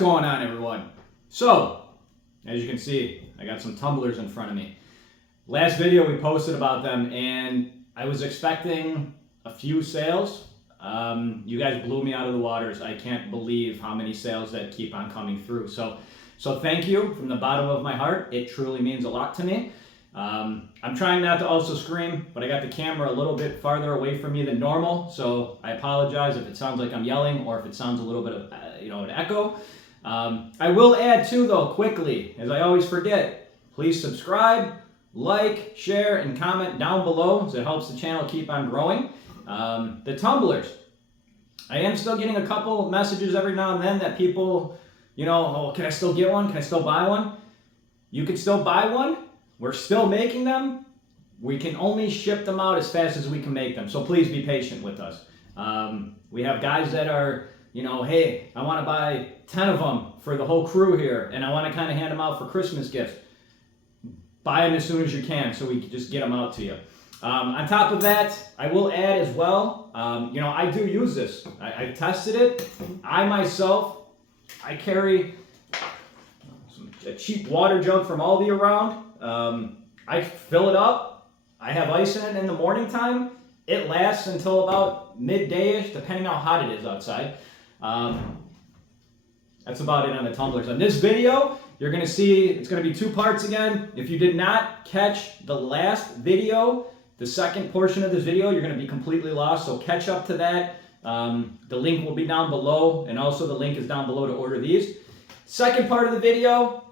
going on, everyone? So, as you can see, I got some tumblers in front of me. Last video we posted about them and I was expecting a few sales. You guys blew me out of the waters. I can't believe how many sales that keep on coming through. So thank you from the bottom of my heart. It truly means a lot to me. I'm trying not to also scream, but I got the camera a little bit farther away from me than normal, so I apologize if it sounds like I'm yelling or if it sounds a little bit of an echo. I will add too, though, quickly, as I always forget, please subscribe, like, share, and comment down below, as it helps the channel keep on growing. The tumblers, I am still getting a couple of messages every now and then that people, oh, can I still get one? Can I still buy one? You can still buy one. We're still making them. We can only ship them out as fast as we can make them. So please be patient with us. We have guys that are, hey, I want to buy 10 of them for the whole crew here, and I want to kind of hand them out for Christmas gifts. Buy them as soon as you can so we can just get them out to you. On top of that, I will add as well, I do use this. I tested it. I myself, I carry a cheap water jug from Aldi around. I fill it up. I have ice in it in the morning time. It lasts until about midday-ish, depending on how hot it is outside. That's about it on the tumblers. On this video, you're going to see it's going to be two parts again. If you did not catch the last video, the second portion of this video, you're going to be completely lost. So catch up to that. The link will be down below, and also the link is down below to order these. Second part of the video,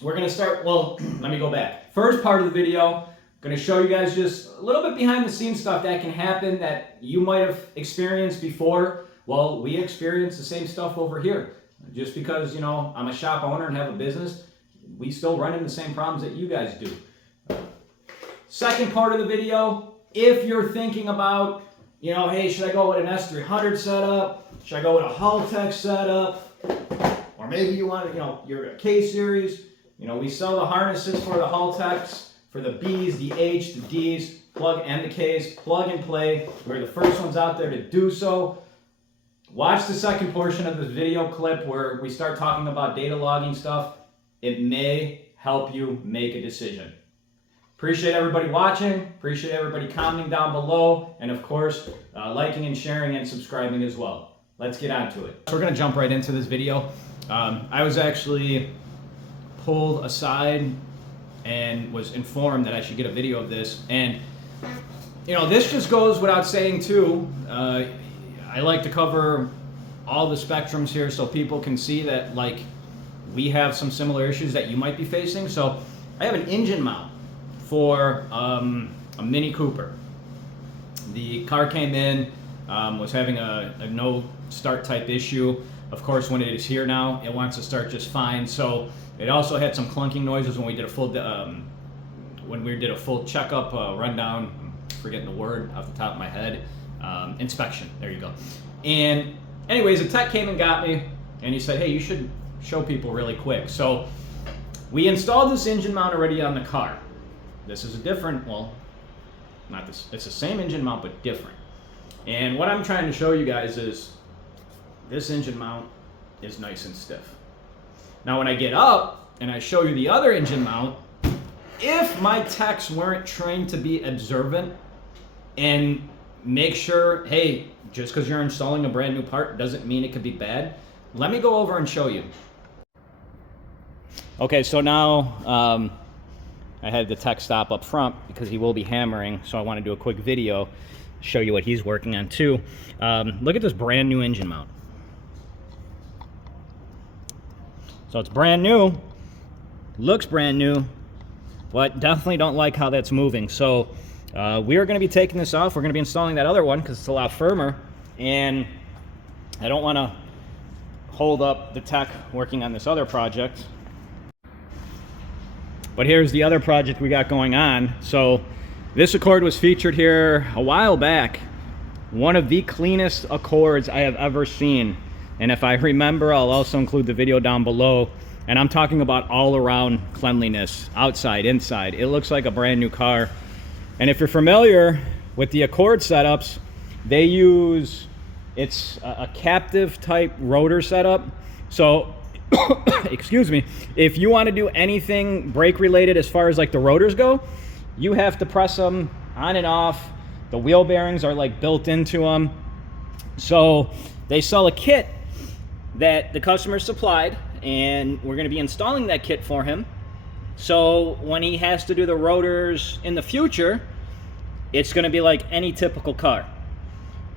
we're going to start, well, let me go back. First part of the video, I'm going to show you guys just a little bit behind the scenes stuff that can happen that you might have experienced before. Well, we experience the same stuff over here. Just because, I'm a shop owner and have a business, we still run into the same problems that you guys do. Second part of the video, if you're thinking about, hey, should I go with an S300 setup? Should I go with a Haltech setup? Or maybe you want to, you're a K-series. We sell the harnesses for the Haltechs, for the Bs, the H, the Ds, and the Ks, plug and play. We're the first ones out there to do so. Watch the second portion of this video clip where we start talking about data logging stuff. It may help you make a decision. Appreciate everybody watching. Appreciate everybody commenting down below. And of course, liking and sharing and subscribing as well. Let's get on to it. So we're going to jump right into this video. I was actually pulled aside and was informed that I should get a video of this. And, this just goes without saying too. I like to cover all the spectrums here so people can see that, we have some similar issues that you might be facing. So I have an engine mount for a Mini Cooper. The car came in, was having a no start type issue. Of course, when it is here now, it wants to start just fine. So it also had some clunking noises when we did a full checkup, rundown. I'm forgetting the word off the top of my head. Inspection. There you go. And anyways, the tech came and got me, and he said, "Hey, you should show people really quick." So we installed this engine mount already on the car. This is a different, well, not this. It's the same engine mount but different. And what I'm trying to show you guys is this engine mount is nice and stiff. Now when I get up and I show you the other engine mount, if my techs weren't trained to be observant and make sure, hey, just because you're installing a brand new part doesn't mean it could be bad. Let me go over and show you. Okay, so now I had the tech stop up front because he will be hammering, so I want to do a quick video, show you what he's working on too. Look at this brand new engine mount. So it's brand new, looks brand new, but definitely don't like how that's moving. So we are going to be taking this off. We're going to be installing that other one because it's a lot firmer, and I don't want to hold up the tech working on this other project. But here's the other project we got going on. So this Accord was featured here a while back. One of the cleanest Accords I have ever seen. And if I remember, I'll also include the video down below. And I'm talking about all around cleanliness, outside, inside. It looks like a brand new car. And if you're familiar with the Accord setups, they use, it's a captive type rotor setup. So, excuse me, if you want to do anything brake related as far as like the rotors go, you have to press them on and off. The wheel bearings are like built into them. So they sell a kit that the customer supplied, and we're going to be installing that kit for him. So when he has to do the rotors in the future, it's going to be like any typical car.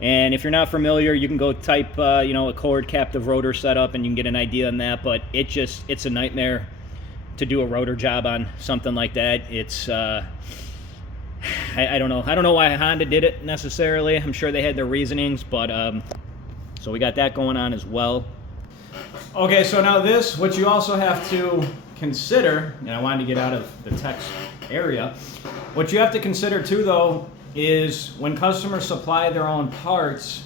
And if you're not familiar, you can go type, a Accord captive rotor setup, and you can get an idea on that. But it's a nightmare to do a rotor job on something like that. It's, I don't know. I don't know why Honda did it necessarily. I'm sure they had their reasonings, but so we got that going on as well. Okay, so now what you also have to consider, and I wanted to get out of the text area, what you have to consider too, though, is when customers supply their own parts,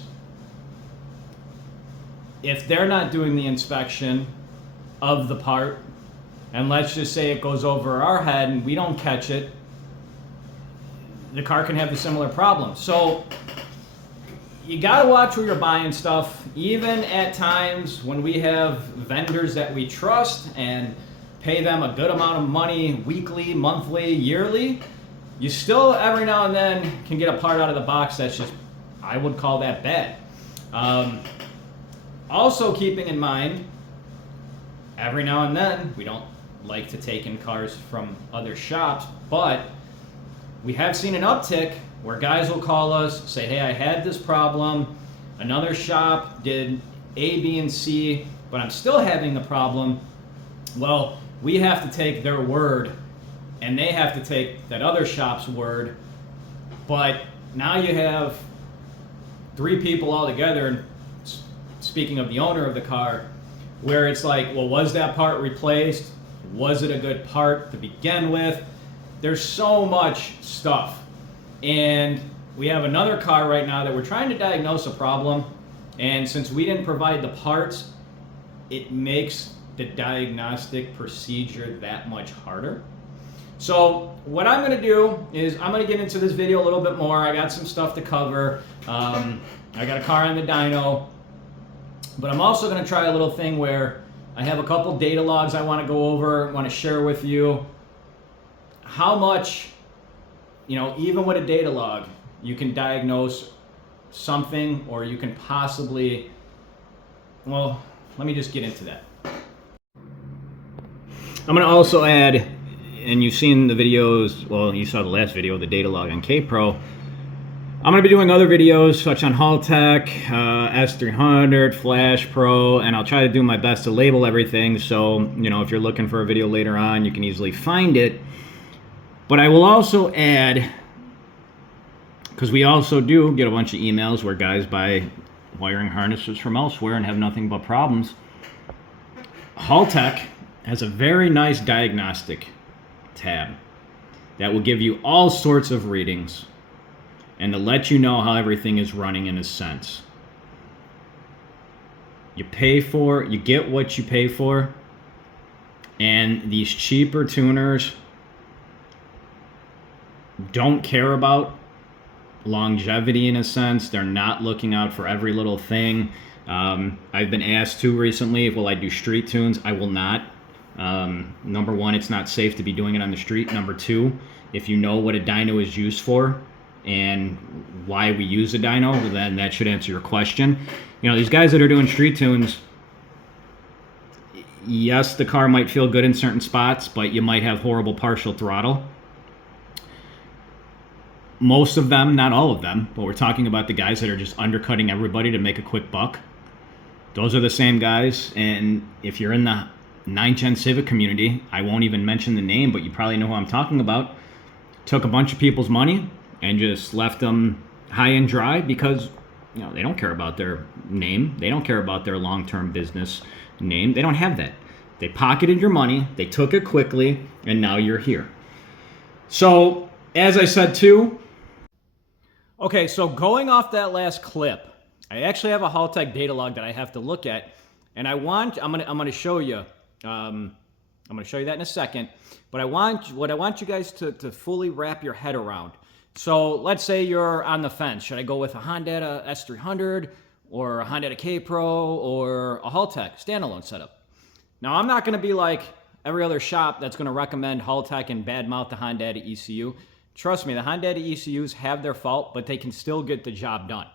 if they're not doing the inspection of the part, and let's just say it goes over our head and we don't catch it, the car can have a similar problem. So you gotta watch where you're buying stuff. Even at times when we have vendors that we trust and pay them a good amount of money weekly, monthly, yearly, you still every now and then can get a part out of the box that's just, I would call that bad. Also keeping in mind, every now and then, we don't like to take in cars from other shops, but we have seen an uptick where guys will call us, say, hey, I had this problem, another shop did A, B, and C, but I'm still having the problem. Well, we have to take their word, and they have to take that other shop's word, but now you have 3 people all together, and speaking of the owner of the car, where it's like, well, was that part replaced? Was it a good part to begin with? There's so much stuff. And we have another car right now that we're trying to diagnose a problem, and since we didn't provide the parts, it makes the diagnostic procedure that much harder. So what I'm going to do is I'm going to get into this video a little bit more. I got some stuff to cover. I got a car on the dyno, but I'm also going to try a little thing where I have a couple data logs I want to go over, want to share with you how much, even with a data log, you can diagnose something, or you can possibly, well, let me just get into that. I'm going to also add, and you've seen the videos, well, you saw the last video, the data log on K-Pro. I'm going to be doing other videos, such on Haltech, S300, Flash Pro, and I'll try to do my best to label everything, so, if you're looking for a video later on, you can easily find it. But I will also add, because we also do get a bunch of emails where guys buy wiring harnesses from elsewhere and have nothing but problems. Haltech has a very nice diagnostic tab that will give you all sorts of readings and to let you know how everything is running in a sense. You get what you pay for, and these cheaper tuners don't care about longevity in a sense. They're not looking out for every little thing. I've been asked too recently, will I do street tunes? I will not. Number one, it's not safe to be doing it on the street. Number two, if you know what a dyno is used for and why we use a dyno, then that should answer your question. These guys that are doing street tunes, yes, the car might feel good in certain spots, but you might have horrible partial throttle. Most of them, not all of them, but we're talking about the guys that are just undercutting everybody to make a quick buck. Those are the same guys, and if you're in the 9-Gen Civic community, I won't even mention the name, but you probably know who I'm talking about, took a bunch of people's money and just left them high and dry because they don't care about their name. They don't care about their long-term business name. They don't have that. They pocketed your money, they took it quickly, and now you're here. So, as I said too, okay, so going off that last clip, I actually have a Haltech data log that I have to look at, and I'm gonna show you. I'm gonna show you that in a second, but what I want you guys to fully wrap your head around. So let's say you're on the fence. Should I go with a Honda S300 or a Honda K-Pro or a Haltech standalone setup. Now, I'm not going to be like every other shop that's going to recommend Haltech and badmouth the Honda ECU. Trust me, the Honda ECUs have their fault, but they can still get the job done.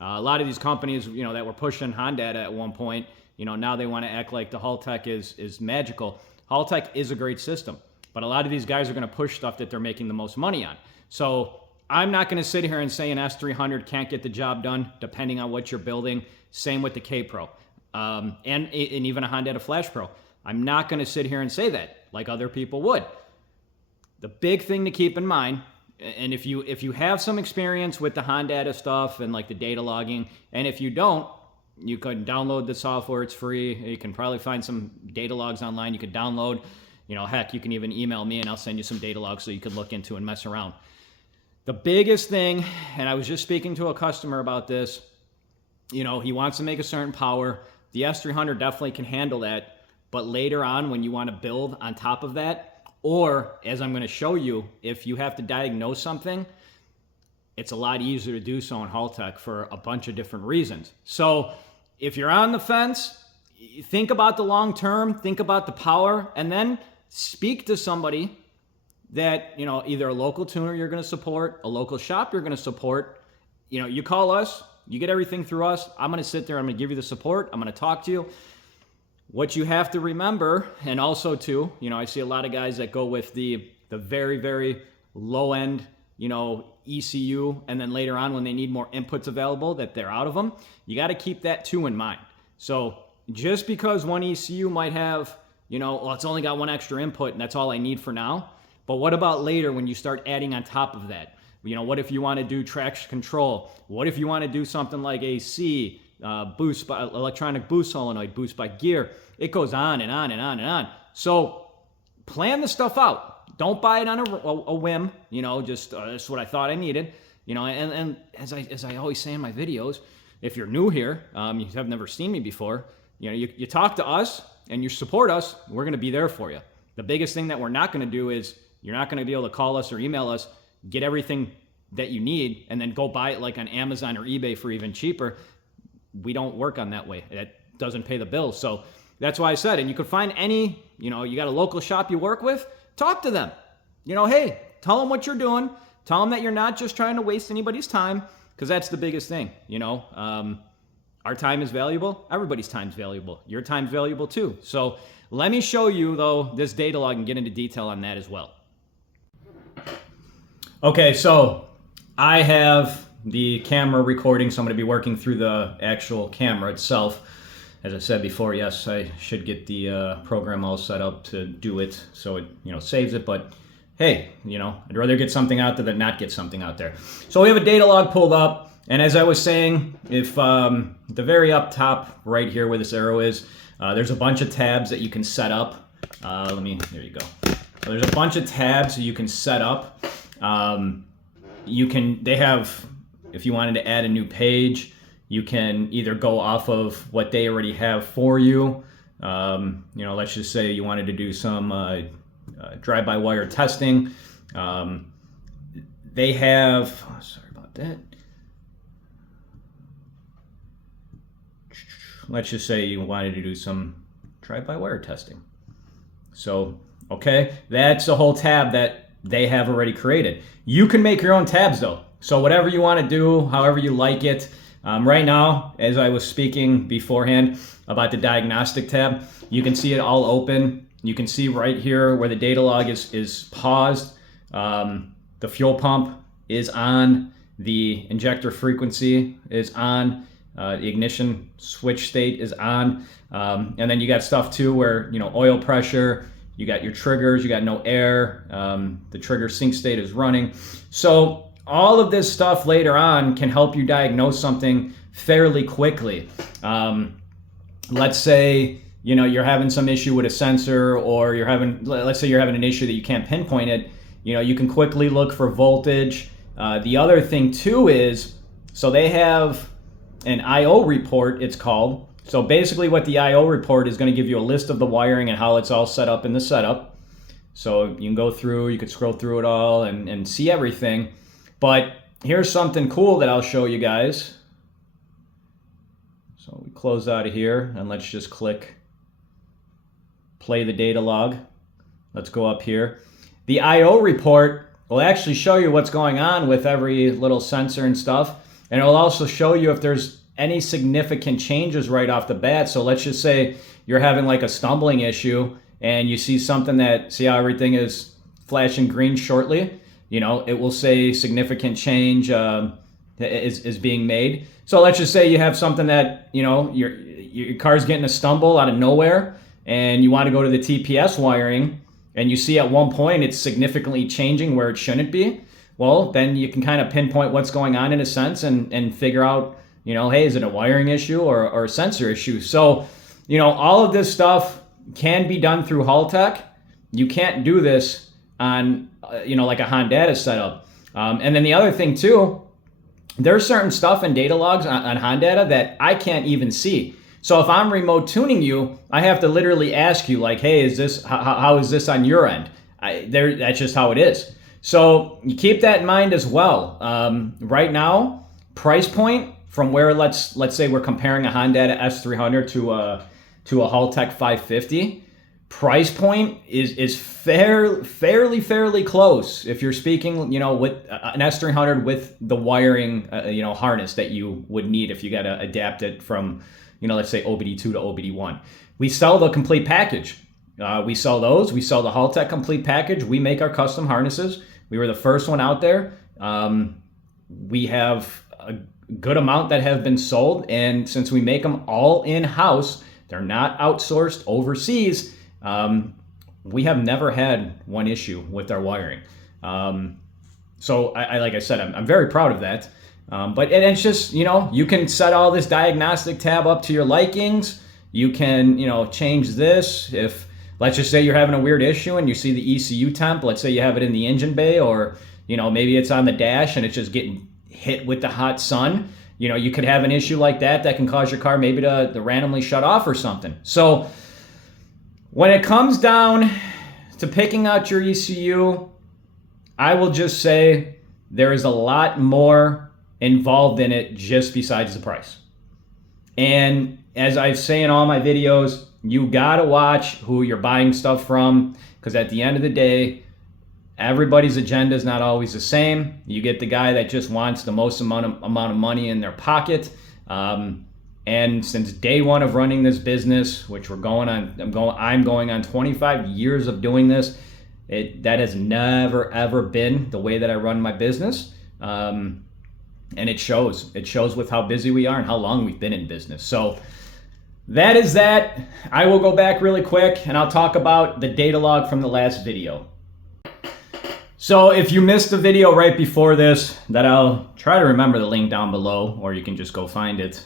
A lot of these companies, that were pushing Honda at one point, now they want to act like the Haltech is magical. Haltech is a great system, but a lot of these guys are going to push stuff that they're making the most money on. So I'm not going to sit here and say an S300 can't get the job done, depending on what you're building. Same with the K-Pro, and even a Honda Flash Pro. I'm not going to sit here and say that like other people would. The big thing to keep in mind, and if you have some experience with the Honda stuff and like the data logging, and if you don't, you can download the software. It's free. You can probably find some data logs online you could download. Heck, you can even email me and I'll send you some data logs so you could look into and mess around. The biggest thing, and I was just speaking to a customer about this, he wants to make a certain power. The S300 definitely can handle that, but later on when you want to build on top of that, or as I'm going to show you, if you have to diagnose something, it's a lot easier to do so in Haltech for a bunch of different reasons. So if you're on the fence, think about the long term, think about the power, and then speak to somebody that, either a local tuner you're going to support, a local shop you're going to support. You call us, you get everything through us. I'm going to sit there, I'm going to give you the support, I'm going to talk to you. What you have to remember, and also too, I see a lot of guys that go with the very, very low end, ECU, and then later on when they need more inputs available that they're out of them. You got to keep that too in mind. So just because one ECU might have, it's only got one extra input and that's all I need for now. But what about later when you start adding on top of that? What if you want to do traction control? What if you want to do something like AC, boost by electronic boost solenoid, boost by gear? It goes on and on and on and on. So plan the stuff out. Don't buy it on a whim. Just that's what I thought I needed. And as I always say in my videos, if you're new here, you have never seen me before, you talk to us and you support us, we're going to be there for you. The biggest thing that we're not going to do is you're not going to be able to call us or email us, get everything that you need, and then go buy it like on Amazon or eBay for even cheaper. We don't work on that way. That doesn't pay the bills. So that's why I said, and you could find any, you got a local shop you work with, talk to them. Hey, tell them what you're doing. Tell them that you're not just trying to waste anybody's time, because that's the biggest thing. Our time is valuable. Everybody's time is valuable. Your time's valuable too. So let me show you, though, this data log and get into detail on that as well. Okay, so I have the camera recording, so I'm going to be working through the actual camera itself. As I said before, yes, I should get the program all set up to do it so it saves it, but hey, I'd rather get something out there than not get something out there. So we have a data log pulled up, and as I was saying, if the very up top right here where this arrow is, there's a bunch of tabs that you can set up. There you go. So there's a bunch of tabs you can set up. They have, if you wanted to add a new page, you can either go off of what they already have for you. Let's just say you wanted to do some drive-by-wire testing. They have, sorry about that. Let's just say you wanted to do some drive-by-wire testing. So, okay, that's a whole tab that they have already created. You can make your own tabs though. So whatever you want to do, however you like it. Right now, as I was speaking beforehand about the diagnostic tab, you can see it all open. You can see right here where the data log is paused. The fuel pump is on. The injector frequency is on. The ignition switch state is on. And then you got stuff too where, oil pressure, you got your triggers, you got no air, the trigger sync state is running. So all of this stuff later on can help you diagnose something fairly quickly. Let's say, you're having some issue with a sensor, or let's say you're having an issue that you can't pinpoint it, you can quickly look for voltage. The other thing too is, so they have an I/O report, it's called. So basically what the I/O report is going to give you a list of the wiring and how it's all set up in the setup. So you can go through, you could scroll through it all and see everything. But here's something cool that I'll show you guys. So we close out of here and let's just click play the data log. Let's go up here. The I/O report will actually show you what's going on with every little sensor and stuff. And it'll also show you if there's any significant changes right off the bat. So let's just say you're having like a stumbling issue and you see something that, see how everything is flashing green shortly? You know, it will say significant change is being made. So let's just say you have something that, you know, your car's getting a stumble out of nowhere and you want to go to the TPS wiring and you see at one point it's significantly changing where it shouldn't be. Well, then you can kind of pinpoint what's going on in a sense and figure out, you know, hey, is it a wiring issue or a sensor issue? So, you know, all of this stuff can be done through Haltech. You can't do this on, you know, like a Hondata setup. And then the other thing too, there's certain stuff in data logs on Hondata that I can't even see. So if I'm remote tuning you, I have to literally ask you like, hey, is this, how is this on your end? That's just how it is. So you keep that in mind as well. Right now, price point from where let's say we're comparing a Hondata S300 to a Haltech 550. Price point is fairly close if you're speaking, you know, with an S300 with the wiring, you know, harness that you would need if you got to adapt it from, you know, let's say OBD2 to OBD1. We sell the complete package. We sell those. We sell the Haltech complete package. We make our custom harnesses. We were the first one out there. We have a good amount that have been sold, and since we make them all in-house, they're not outsourced overseas. We have never had one issue with our wiring. So I like I said, I'm very proud of that. But it's just, you know, you can set all this diagnostic tab up to your likings. You can, you know, change this. If, let's just say you're having a weird issue and you see the ECU temp, let's say you have it in the engine bay, or, you know, maybe it's on the dash and it's just getting hit with the hot sun. You know, you could have an issue like that can cause your car maybe to randomly shut off or something. So when it comes down to picking out your ECU, I will just say there is a lot more involved in it just besides the price. And as I say in all my videos, you gotta watch who you're buying stuff from, because at the end of the day, everybody's agenda is not always the same. You get the guy that just wants the most amount of money in their pocket. And since day one of running this business, which I'm going on 25 years of doing this, that has never ever been the way that I run my business. And it shows. It shows with how busy we are and how long we've been in business. So that is that. I will go back really quick and I'll talk about the data log from the last video. So if you missed the video right before this, that I'll try to remember the link down below, or you can just go find it.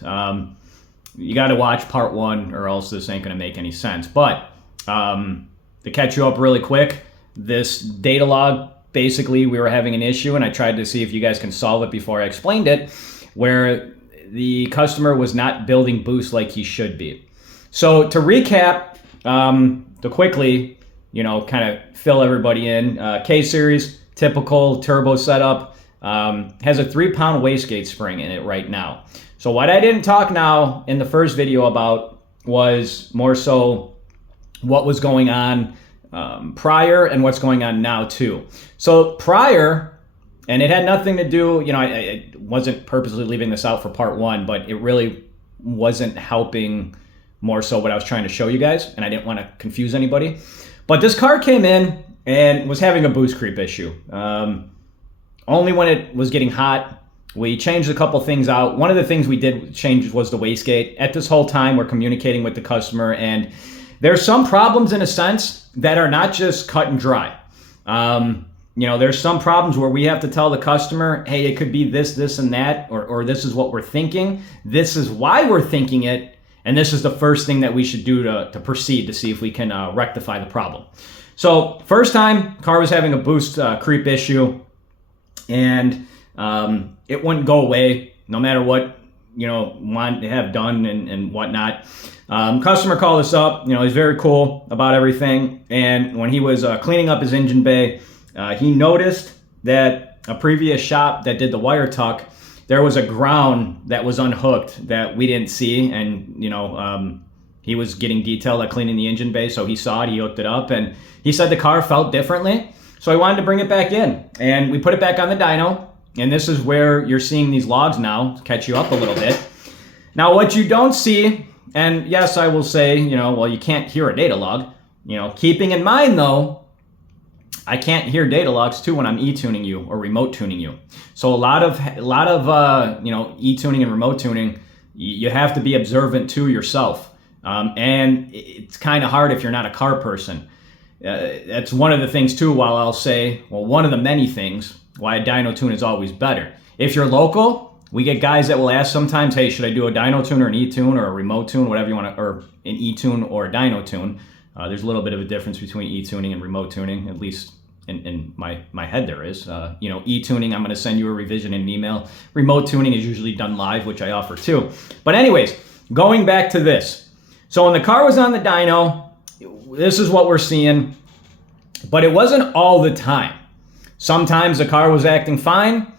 You got to watch part one or else this ain't going to make any sense. But to catch you up really quick, this data log, basically we were having an issue and I tried to see if you guys can solve it before I explained it, where the customer was not building boost like he should be. So to recap, to quickly, you know, kind of fill everybody in, K-Series, typical turbo setup, has a 3-pound wastegate spring in it right now. So what I didn't talk now in the first video about was more so what was going on prior and what's going on now too. So prior, and it had nothing to do, you know, I wasn't purposely leaving this out for part one, but it really wasn't helping more so what I was trying to show you guys, and I didn't want to confuse anybody. But this car came in and was having a boost creep issue. Only when it was getting hot. We changed a couple things out. One of the things we did change was the wastegate. At this whole time, we're communicating with the customer, and there's some problems in a sense that are not just cut and dry. You know, there's some problems where we have to tell the customer, hey, it could be this, this, and that, or this is what we're thinking. This is why we're thinking it, and this is the first thing that we should do to proceed to see if we can rectify the problem. So first time, car was having a boost creep issue, and it wouldn't go away no matter what, you know, wanted to have done and whatnot. Customer called us up, you know, he's very cool about everything. And when he was cleaning up his engine bay, he noticed that a previous shop that did the wire tuck, there was a ground that was unhooked that we didn't see, and he was getting detailed at cleaning the engine bay, so he saw it, he hooked it up, and he said the car felt differently, so I wanted to bring it back in, and we put it back on the dyno, and this is where you're seeing these logs now to catch you up a little bit. Now, what you don't see, and yes, I will say, well, you can't hear a data log, keeping in mind though, I can't hear data logs too when I'm e-tuning you or remote tuning you. So a lot of e-tuning and remote tuning, you have to be observant to yourself. And it's kind of hard if you're not a car person. That's one of the things too, while I'll say, well, one of the many things why a dyno tune is always better. If you're local, we get guys that will ask sometimes, hey, should I do a dyno tune or an e-tune or a remote tune, whatever you want to, or an e-tune or a dyno tune. There's a little bit of a difference between e-tuning and remote tuning, at least in my head there is. E-tuning, I'm going to send you a revision in an email. Remote tuning is usually done live, which I offer too. But anyways, going back to this. So when the car was on the dyno, this is what we're seeing, but it wasn't all the time. Sometimes the car was acting fine.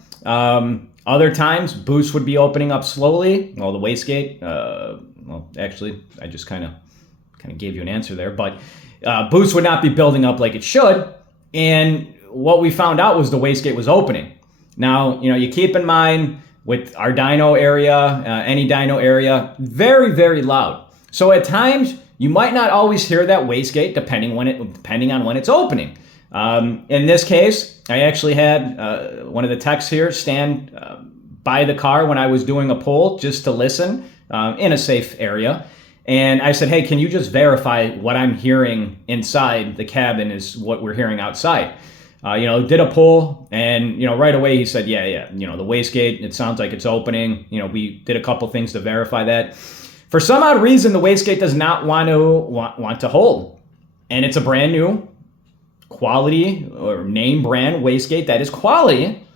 Other times, boost would be opening up slowly. Well, the wastegate, well, actually, I just kind of gave you an answer there, but boost would not be building up like it should. And what we found out was the wastegate was opening. Now, you keep in mind with our dyno area, any dyno area, very, very loud. So at times, you might not always hear that wastegate depending on when it's opening. In this case, I actually had one of the techs here stand by the car when I was doing a pull just to listen in a safe area. And I said, hey, can you just verify what I'm hearing inside the cabin is what we're hearing outside? Did a pull, and right away he said, yeah, the wastegate, it sounds like it's opening. We did a couple things to verify that. For some odd reason, the wastegate does not want to hold, and it's a brand new quality or name brand wastegate that is quality.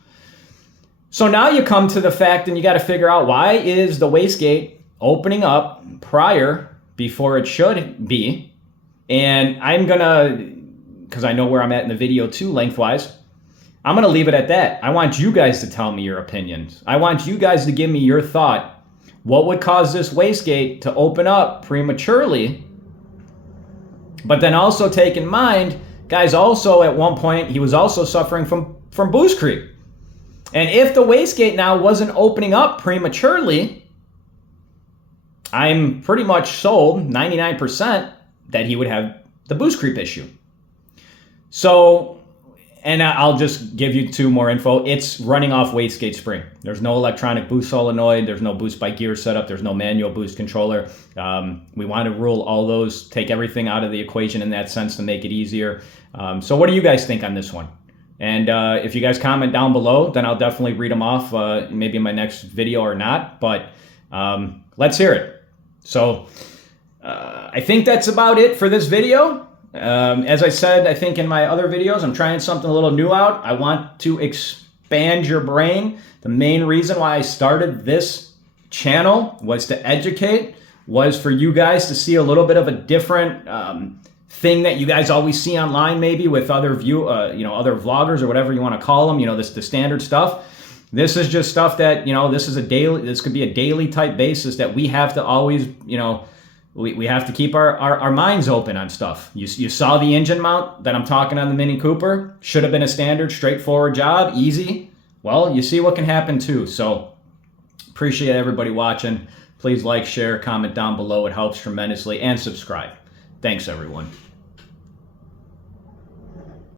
So now you come to the fact, and you got to figure out, why is the wastegate opening up before it should be? And I'm gonna, because I know where I'm at in the video too, lengthwise, I'm gonna leave it at that. I want you guys to tell me your opinions. I want you guys to give me your thought. What would cause this wastegate to open up prematurely? But then also take in mind, guys, also at one point, he was also suffering from boost creep. And if the wastegate now wasn't opening up prematurely, I'm pretty much sold 99% that he would have the boost creep issue. So, and I'll just give you two more info. It's running off wastegate spring. There's no electronic boost solenoid. There's no boost by gear setup. There's no manual boost controller. We want to rule all those, take everything out of the equation in that sense to make it easier. So what do you guys think on this one? And if you guys comment down below, then I'll definitely read them off maybe in my next video or not. But let's hear it. So I think that's about it for this video. As I said, I think in my other videos, I'm trying something a little new out. I want to expand your brain. The main reason why I started this channel was to educate, was for you guys to see a little bit of a different thing that you guys always see online, maybe with other other vloggers or whatever you want to call them. The standard stuff. This is just stuff that this could be a daily type basis that we have to always we have to keep our minds open on stuff. You saw the engine mount that I'm talking on the Mini Cooper. Should have been a standard, straightforward job, easy. Well, you see what can happen too. So appreciate everybody watching. Please like, share, comment down below. It helps tremendously. And subscribe. Thanks, everyone.